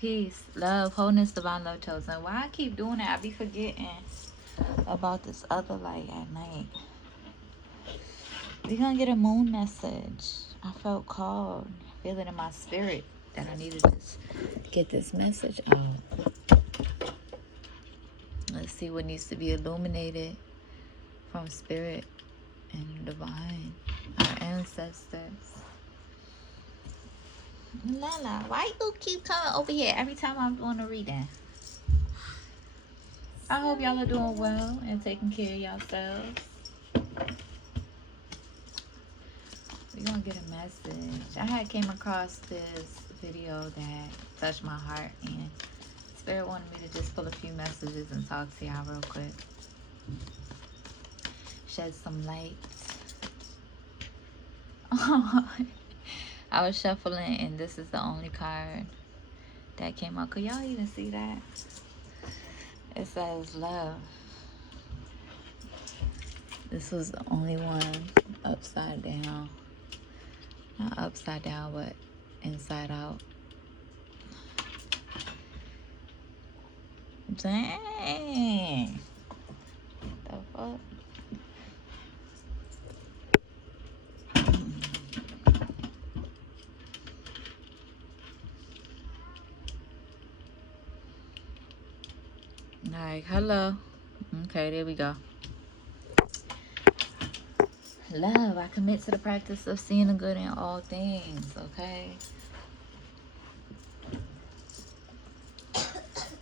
Peace, love, wholeness, divine love chosen. Why I keep doing that? I be forgetting about this other light at night. We gonna get a moon message. I felt called, feel it in my spirit that I needed to get this message out. Let's see what needs to be illuminated from spirit and divine, our ancestors. Lala, why you keep coming over here every time I'm doing a reading? I hope y'all are doing well and taking care of yourselves. We're gonna get a message. I had came across this video that touched my heart, and Spirit wanted me to just pull a few messages and talk to y'all real quick. Shed some light. I was shuffling, and this is the only card that came out. Could y'all even see that? It says love. This was the only one upside down. Not upside down, but inside out. Dang. The fuck? Like, hello. Okay, there we go. Love, I commit to the practice of seeing the good in all things, okay?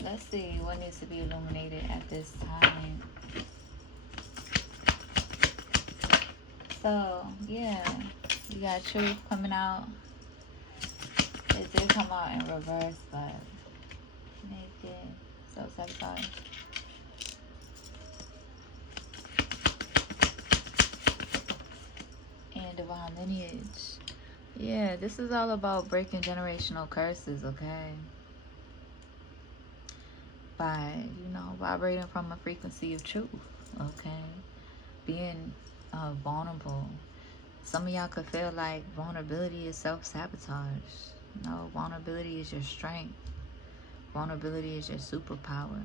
Let's see what needs to be illuminated at this time. So, yeah, you got truth coming out. It did come out in reverse, but naked, self-sabotage. And divine lineage. Yeah, this is all about breaking generational curses, okay? By, vibrating from a frequency of truth, okay? Being vulnerable. Some of y'all could feel like vulnerability is self-sabotage. No, vulnerability is your strength. Vulnerability is your superpower.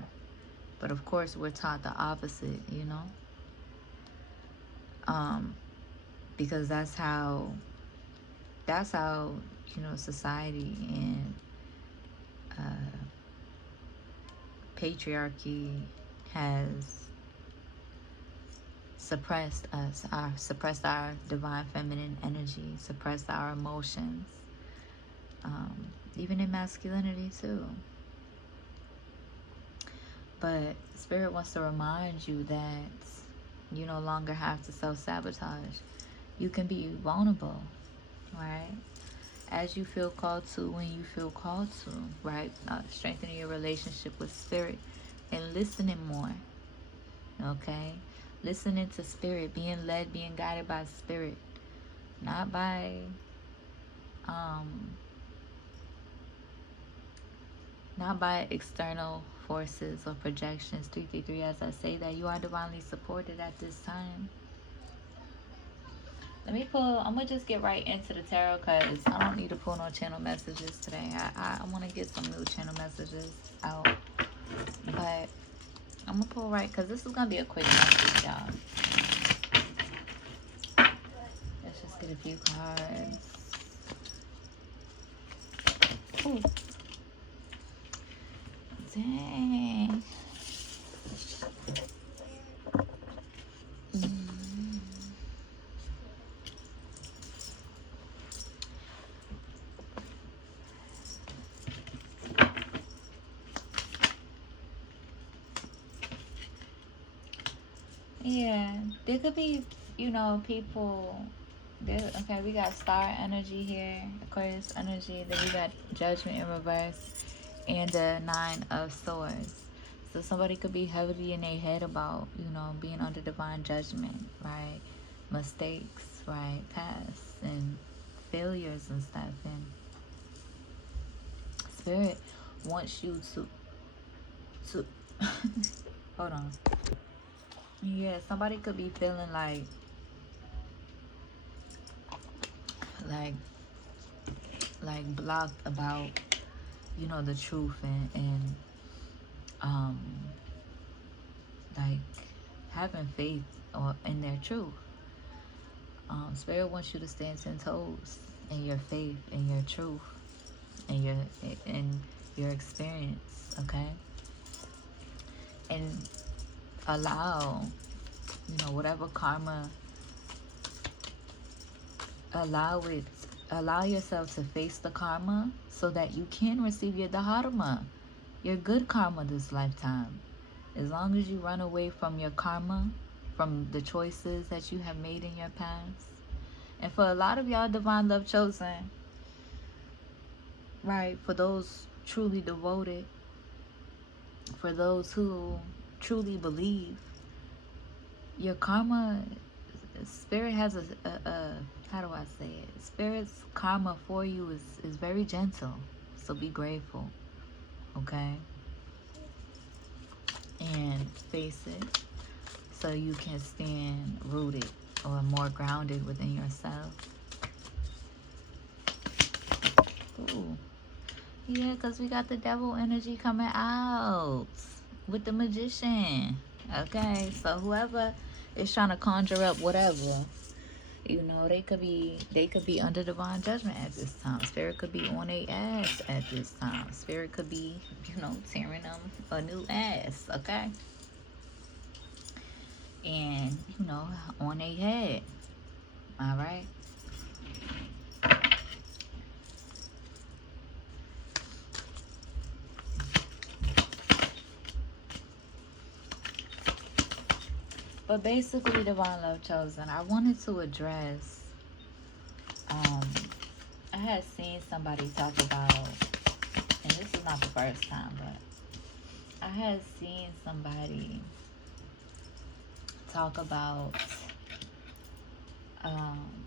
But of course, we're taught the opposite, because that's how society and patriarchy has suppressed us, suppressed our divine feminine energy, suppressed our emotions, even in masculinity too. But Spirit wants to remind you that you no longer have to self-sabotage. You can be vulnerable, right? As you feel called to, when you feel called to, right? Strengthening your relationship with Spirit and listening more, okay? Listening to Spirit, being led, being guided by Spirit, not by external forces or projections. 333, as I say that, you are divinely supported at this time. Let me pull, I'm going to just get right into the tarot because I don't need to pull no channel messages today. I want to get some new channel messages out. But I'm going to pull right, because this is going to be a quick message, y'all. Let's just get a few cards. Ooh. Dang. Yeah, there could be, people. Okay, we got star energy here, Aquarius energy. Then we got judgment in reverse, and the 9 of swords. So somebody could be heavily in their head about, being under divine judgment, right? Mistakes, right? Past and failures and stuff. And Spirit wants you to hold on. Yeah, somebody could be feeling like blocked about you know, the truth, and um like having faith or in their truth. Spirit wants you to stand 10 toes in your faith, in your truth, in your experience, okay? And allow, you know, whatever karma, allow it, allow yourself to face the karma so that you can receive your dharma, your good karma this lifetime. As long as you run away from your karma, from the choices that you have made in your past. And for a lot of y'all, divine love chosen, right? For those truly devoted, for those who truly believe, your karma, spirit has a how do I say it? Spirit's karma for you is very gentle. So be grateful, okay? And face it so you can stand rooted or more grounded within yourself. Ooh. Yeah, because we got the devil energy coming out with the magician. Okay, so whoever is trying to conjure up whatever, you know, they could be under divine judgment at this time. Spirit could be on their ass at this time. Spirit could be, you know, tearing them a new ass, okay? And, you know, on their head. All right? But basically, divine love chosen, I wanted to address, I had seen somebody talk about, and this is not the first time, but I had seen somebody talk about um,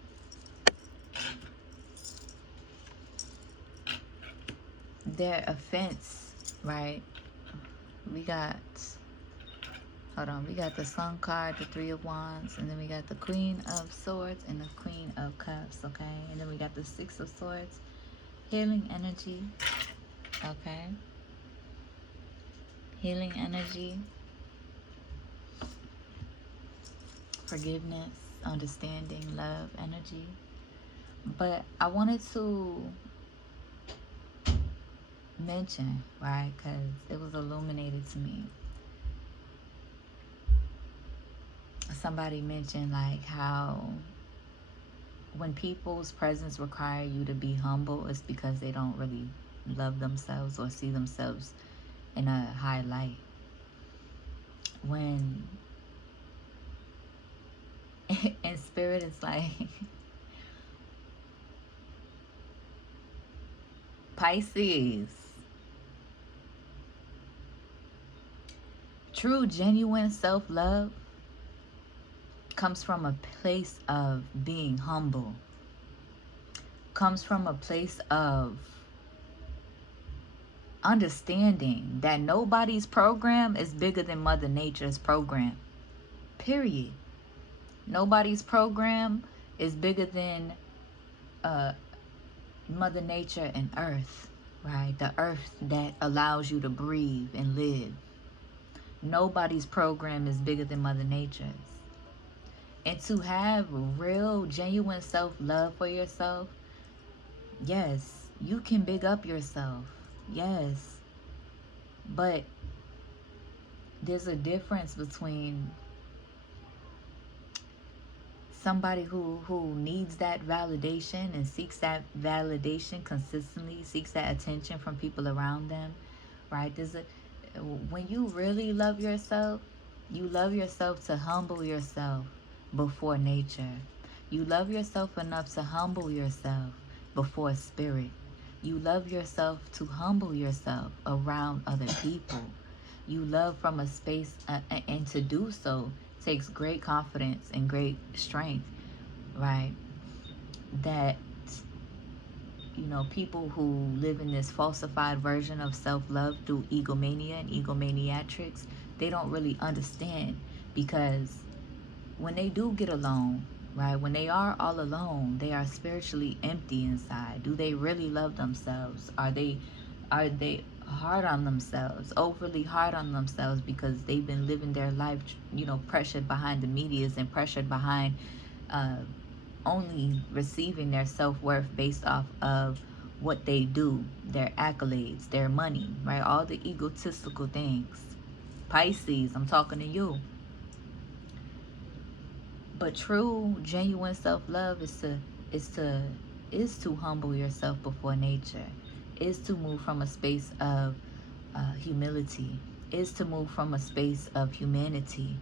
their offense, right? We got, hold on, we got the Sun card, the Three of Wands, and then we got the Queen of Swords and the Queen of Cups, okay? And then we got the Six of Swords, healing energy, okay? Healing energy, forgiveness, understanding, love energy. But I wanted to mention, right, because it was illuminated to me. Somebody mentioned like how when people's presence require you to be humble, it's because they don't really love themselves or see themselves in a high light. When in spirit, it's like Pisces. True, genuine self-love comes from a place of being humble. Comes from a place of understanding that nobody's program is bigger than Mother Nature's program. Period. Nobody's program is bigger than Mother Nature and Earth, right? The earth that allows you to breathe and live. Nobody's program is bigger than Mother Nature's. And to have real, genuine self-love for yourself, yes, you can big up yourself. Yes. But there's a difference between somebody who needs that validation and seeks that validation consistently, seeks that attention from people around them, right? When you really love yourself, you love yourself to humble yourself before nature. You love yourself enough to humble yourself before spirit. You love yourself to humble yourself around other people. You love from a space, and to do so takes great confidence and great strength, right? That, you know, people who live in this falsified version of self-love through egomania and egomaniatrics, they don't really understand, because when they do get alone, right, when they are all alone, they are spiritually empty inside. Do they really love themselves? Are they are they hard on themselves, overly hard on themselves, because they've been living their life, pressured behind the medias and pressured behind uh, only receiving their self-worth based off of what they do, their accolades, their money, right? All the egotistical things. Pisces, I'm talking to you. But true, genuine self-love is to humble yourself before nature, is to move from a space of humility, is to move from a space of humanity,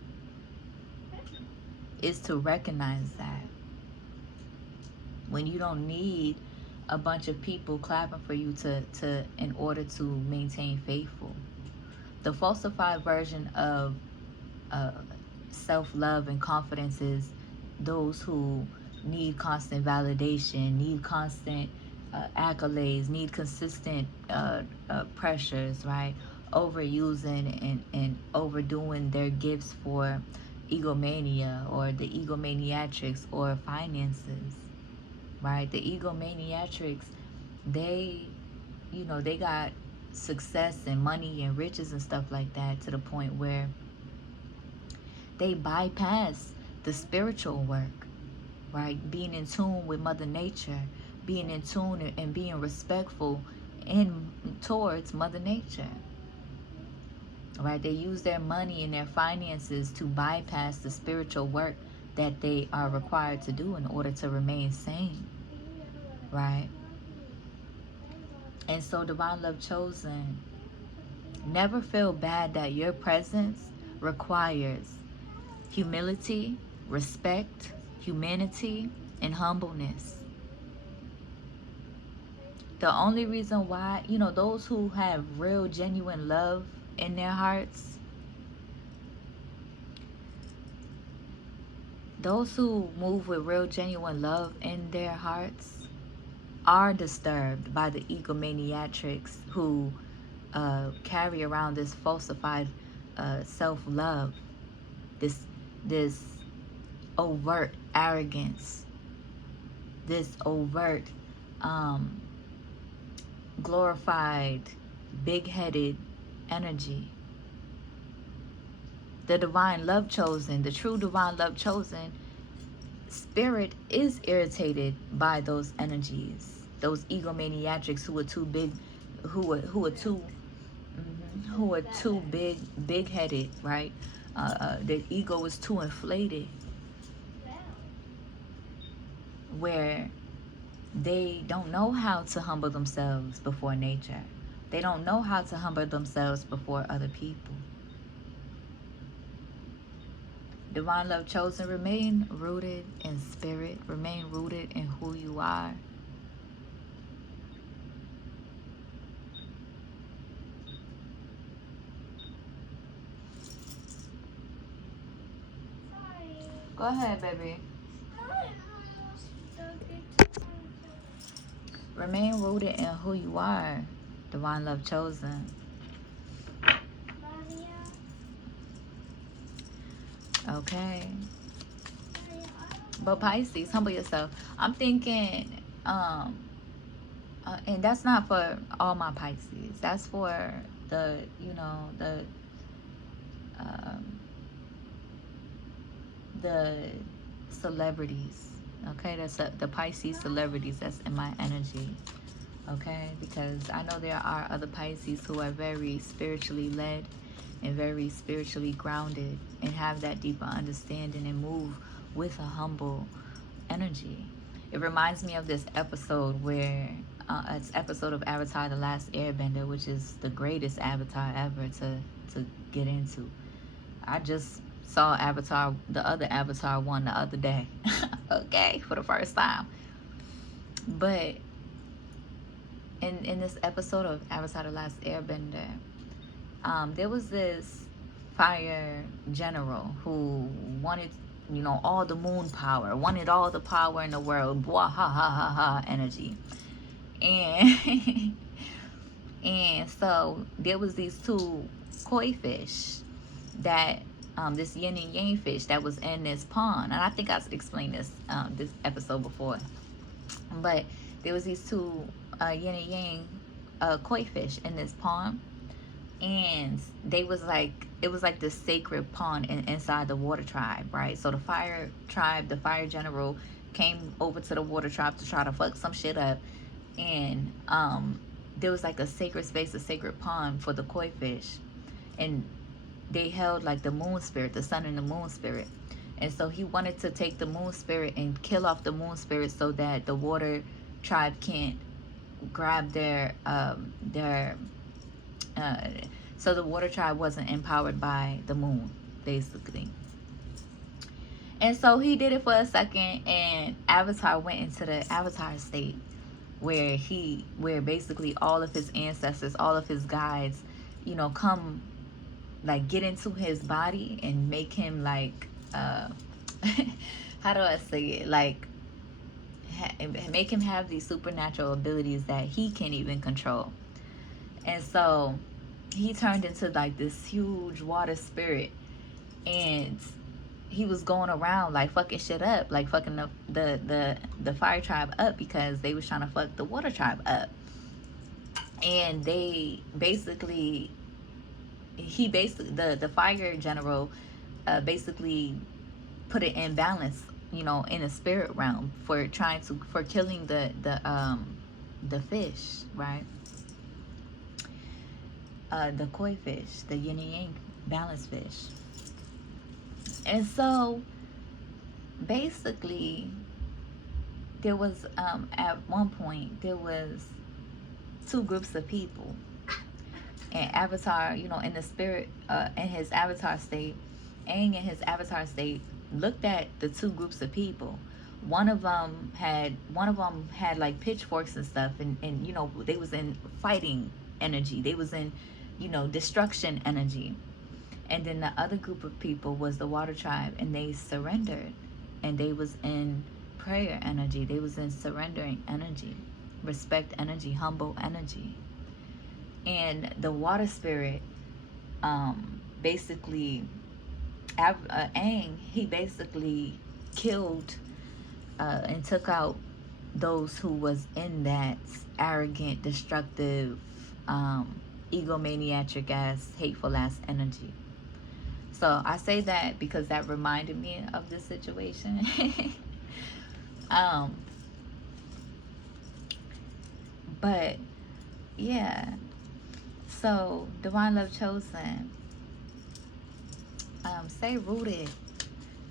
is to recognize that when you don't need a bunch of people clapping for you to in order to maintain faithful. The falsified version of uh, self-love and confidence is those who need constant validation, need constant accolades, need consistent pressures, right? Overusing and overdoing their gifts for egomania or the egomaniatrics or finances, right? The egomaniatrics, they, they got success and money and riches and stuff like that to the point where they bypass the spiritual work, right? Being in tune with Mother Nature, being in tune and being respectful in towards Mother Nature, right? They use their money and their finances to bypass the spiritual work that they are required to do in order to remain sane, right? And so, Divine Love Chosen, never feel bad that your presence requires humility, respect, humanity, and humbleness. The only reason why, those who have real, genuine love in their hearts, those who move with real, genuine love in their hearts are disturbed by the egomaniatrics who carry around this falsified self-love, this overt arrogance, this overt glorified big-headed energy. The divine love chosen, the true divine love chosen spirit is irritated by those energies, those egomaniacs who are too big, who are too big-headed, right? Their ego is too inflated, where they don't know how to humble themselves before nature. They don't know how to humble themselves before other people. Divine Love Chosen, remain rooted in spirit. Remain rooted in who you are. Go ahead, baby. Remain rooted in who you are. Divine Love Chosen. Okay. But Pisces, humble yourself. I'm thinking, and that's not for all my Pisces. That's for the, the celebrities. Okay, that's the Pisces celebrities that's in my energy. Okay, because I know there are other Pisces who are very spiritually led and very spiritually grounded and have that deeper understanding and move with a humble energy. It reminds me of this episode where it's episode of Avatar: The Last Airbender, which is the greatest Avatar ever to get into. I just saw Avatar, the other Avatar one, the other day. Okay, for the first time. But in this episode of Avatar: The Last Airbender, there was this fire general who wanted, all the moon power, wanted all the power in the world, blah, ha, ha, ha, ha, energy. And, and so there was these two koi fish that, this yin and yang fish that was in this pond. And I think I explained this episode before. But there was these two yin and yang koi fish in this pond, and they was like, it was like this sacred pond inside the water tribe, right? So the fire tribe, the fire general, came over to the water tribe to try to fuck some shit up, and there was like a sacred space, a sacred pond for the koi fish, and they held like the moon spirit, the sun and the moon spirit. And so he wanted to take the moon spirit and kill off the moon spirit so that the water tribe can't grab their so the water tribe wasn't empowered by the moon, basically. And so he did it for a second, and Avatar went into the Avatar state, where basically all of his ancestors, all of his guides, you know, come, like, get into his body and make him like how do I say it, like make him have these supernatural abilities that he can't even control. And so he turned into like this huge water spirit, and he was going around like fucking shit up, like fucking the fire tribe up, because they was trying to fuck the water tribe up. And they basically, the fire general basically put it in balance, you know, in the spirit realm for killing the fish, right? The koi fish, the yin and yang balance fish. And so basically there was at one point there was two groups of people, and Avatar, you know, in the spirit, in his Avatar state, Aang in his Avatar state looked at the two groups of people. One of them had like pitchforks and stuff, and you know, they was in fighting energy, they was in, you know, destruction energy. And then the other group of people was the water tribe, and they surrendered, and they was in prayer energy, they was in surrendering energy, respect energy, humble energy. And the water spirit basically, Aang, he basically killed and took out those who was in that arrogant, destructive, egomaniac ass, hateful ass energy. So I say that because that reminded me of this situation. But yeah, so Divine Love Chosen, stay rooted,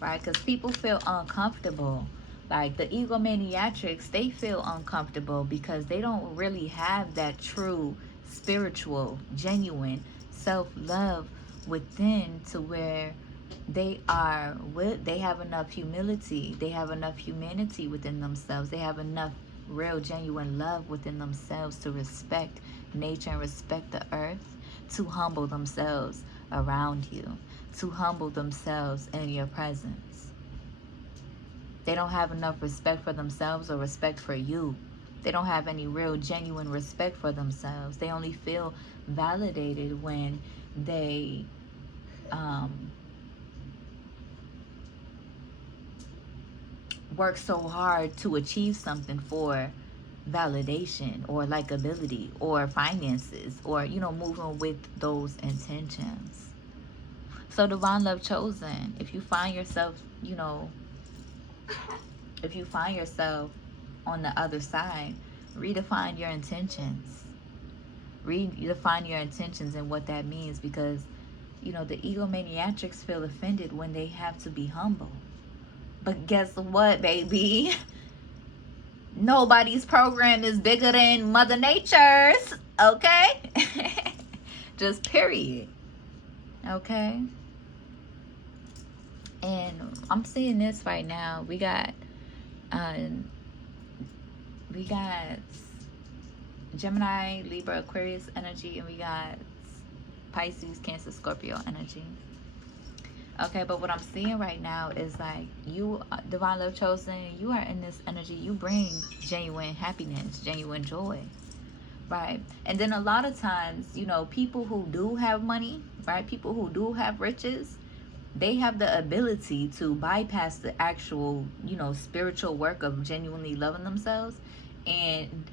right? Because people feel uncomfortable. Like the egomaniacs, they feel uncomfortable because they don't really have that true spiritual, genuine self-love within, to where they have enough humility, they have enough humanity within themselves, they have enough real genuine love within themselves to respect nature and respect the earth, to humble themselves around you, to humble themselves in your presence. They don't have enough respect for themselves or respect for you. They don't have any real genuine respect for themselves. They only feel validated when they work so hard to achieve something for validation or likability or finances, or, you know, moving with those intentions. So Divine Love Chosen, if you find yourself, you know, if you find yourself on the other side, redefine your intentions. Redefine your intentions and what that means, because, you know, the egomaniacs feel offended when they have to be humble. But guess what, baby? Nobody's program is bigger than Mother Nature's, okay? Just period. Okay? And I'm seeing this right now. We got Gemini, Libra, Aquarius energy, and we got Pisces, Cancer, Scorpio energy. Okay, but what I'm seeing right now is like you, Divine Love Chosen, you are in this energy. You bring genuine happiness, genuine joy, right? And then a lot of times, you know, people who do have money, right? People who do have riches, they have the ability to bypass the actual, you know, spiritual work of genuinely loving themselves and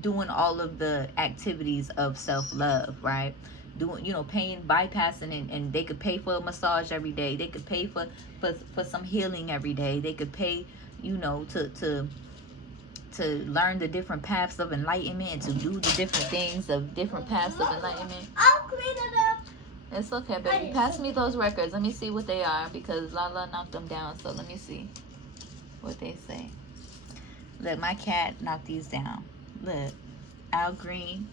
doing all of the activities of self-love, right? Doing, you know, paying, bypassing, and they could pay for a massage every day. They could pay for some healing every day. They could pay, you know, to learn the different paths of enlightenment and to do the different things of different paths of enlightenment. I'll clean it up. It's okay, baby. Pass me those records. Let me see what they are, because Lala knocked them down. So let me see what they say. Look, my cat knocked these down. Look, Al Green,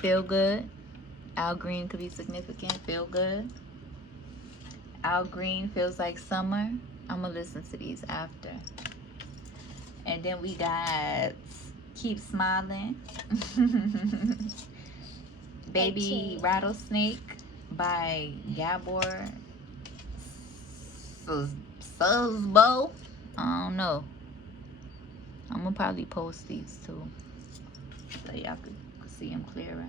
feel good. Al Green could be significant, feel good. Al Green feels like summer. I'm gonna listen to these after. And then we got Keep Smiling. Baby Rattlesnake by Gabor Suzbo. I don't know. I'm gonna probably post these too, so y'all could see them clearer.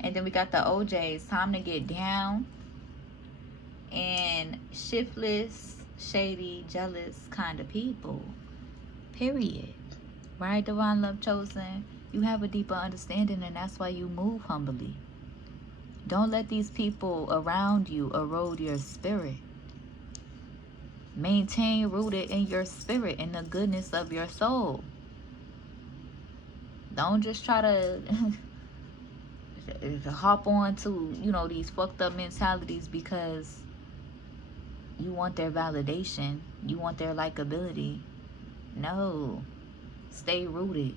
And then we got the OJs, Time to Get Down, and Shiftless, Shady, Jealous Kind of People. Period. Right, Divine Love Chosen? You have a deeper understanding, and that's why you move humbly. Don't let these people around you erode your spirit. Maintain rooted in your spirit, in the goodness of your soul. Don't just try to hop on to, you know, these fucked up mentalities because you want their validation. You want their likability. No. Stay rooted.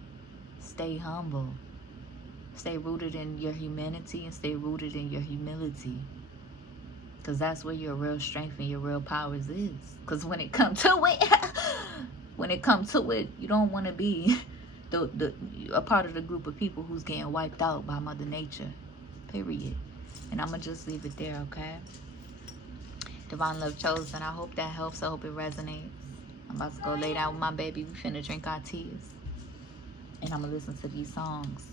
Stay humble. Stay rooted in your humanity and stay rooted in your humility. Because that's where your real strength and your real powers is. Because when it comes to it, you don't want to be a part of the group of people who's getting wiped out by Mother Nature. Period. And I'm going to just leave it there, okay? Divine Love Chosen, I hope that helps. I hope it resonates. I'm about to go lay down with my baby. We finna drink our teas. And I'm going to listen to these songs.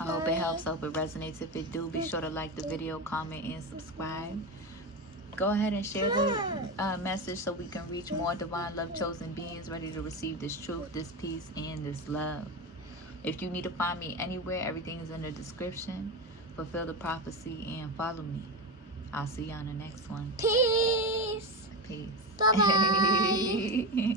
I hope it helps. I hope it resonates. If it do, be sure to like the video, comment, and subscribe. Go ahead and share the message so we can reach more Divine Love Chosen beings ready to receive this truth, this peace, and this love. If you need to find me anywhere, everything is in the description. Fulfill the prophecy and follow me. I'll see you on the next one. Peace. Peace. Bye-bye.